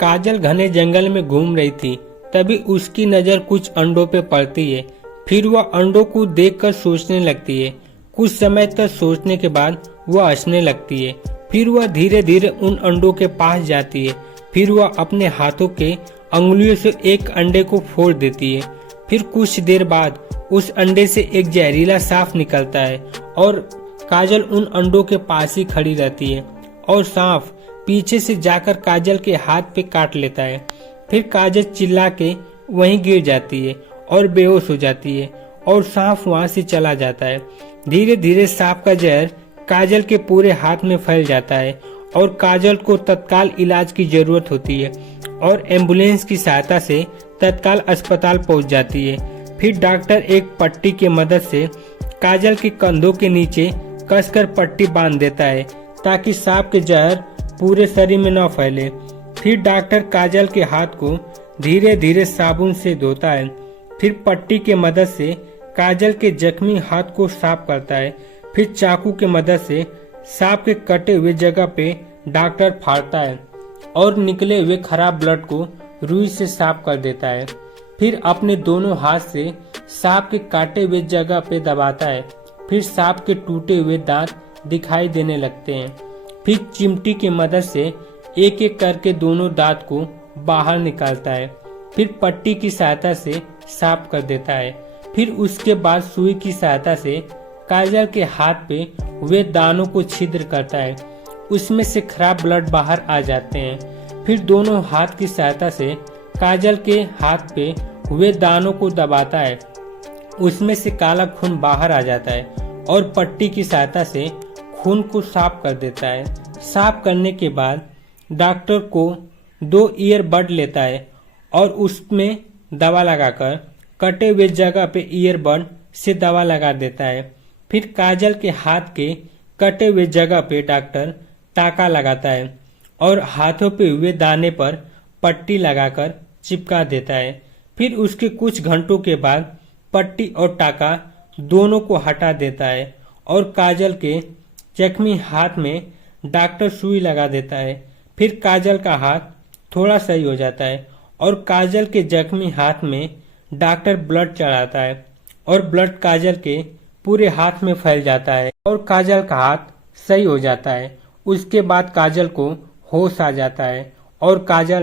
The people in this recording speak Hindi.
काजल घने जंगल में घूम रही थी। तभी उसकी नजर कुछ अंडों पे पड़ती है। फिर वह अंडों को देखकर सोचने लगती है। कुछ समय तक सोचने के बाद वह हंसने लगती है। फिर वह धीरे धीरे उन अंडों के पास जाती है। फिर वह अपने हाथों के अंगुलियों से एक अंडे को फोड़ देती है। फिर कुछ देर बाद उस अंडे से एक जहरीला सांप निकलता है और काजल उन अंडों के पास ही खड़ी रहती है और सांप पीछे से जाकर काजल के हाथ पे काट लेता है। फिर काजल चिल्ला के वहीं गिर जाती है और बेहोश हो जाती है और सांप वहां से चला जाता है। धीरे धीरे सांप का जहर काजल के पूरे हाथ में फैल जाता है और काजल को तत्काल इलाज की जरूरत होती है और एम्बुलेंस की सहायता से तत्काल अस्पताल पहुंच जाती है। फिर डॉक्टर एक पट्टी की मदद से काजल के कंधों के नीचे कसकर पट्टी बांध देता है ताकि सांप के जहर पूरे शरीर में न फैले। फिर डॉक्टर काजल के हाथ को धीरे धीरे साबुन से धोता है। फिर पट्टी के मदद से काजल के जख्मी हाथ को साफ करता है। फिर चाकू के मदद से सांप के कटे हुए जगह पे डॉक्टर फाड़ता है और निकले हुए खराब ब्लड को रुई से साफ कर देता है। फिर अपने दोनों हाथ से सांप के काटे हुए जगह पे दबाता है। फिर सांप के टूटे हुए दांत दिखाई देने लगते हैं। फिर चिमटी की मदद से एक एक करके दोनों दांत को बाहर निकालता है। फिर पट्टी की सहायता से साफ कर देता है। फिर उसके बाद सुई की सहायता से काजल के हाथ पे हुए दानों को छिद्र करता है। उसमें से खराब ब्लड बाहर आ जाते हैं। फिर दोनों हाथ की सहायता से काजल के हाथ पे हुए दानों को दबाता है। उसमें से काला खून बाहर आ जाता है और पट्टी की सहायता से खून को साफ कर देता है। साफ करने के बाद डॉक्टर को 2 ईयरबड लेता है और उसमें दवा लगाकर कटे हुए जगह पे ईयरबड से दवा लगा देता है। फिर काजल के हाथ के कटे हुए जगह पे डॉक्टर टाका लगाता है और हाथों पे हुए दाने पर पट्टी लगाकर चिपका देता है। फिर उसके कुछ घंटों के बाद पट्टी और टाका दोनों को हटा देता है और काजल के जख्मी हाथ में डॉक्टर सुई लगा देता है। फिर काजल का हाथ थोड़ा सही हो जाता है और काजल के जख्मी हाथ में डॉक्टर ब्लड चढ़ाता है और ब्लड काजल के पूरे हाथ में फैल जाता है और काजल का हाथ सही हो जाता है। उसके बाद काजल को होश आ जाता है और काजल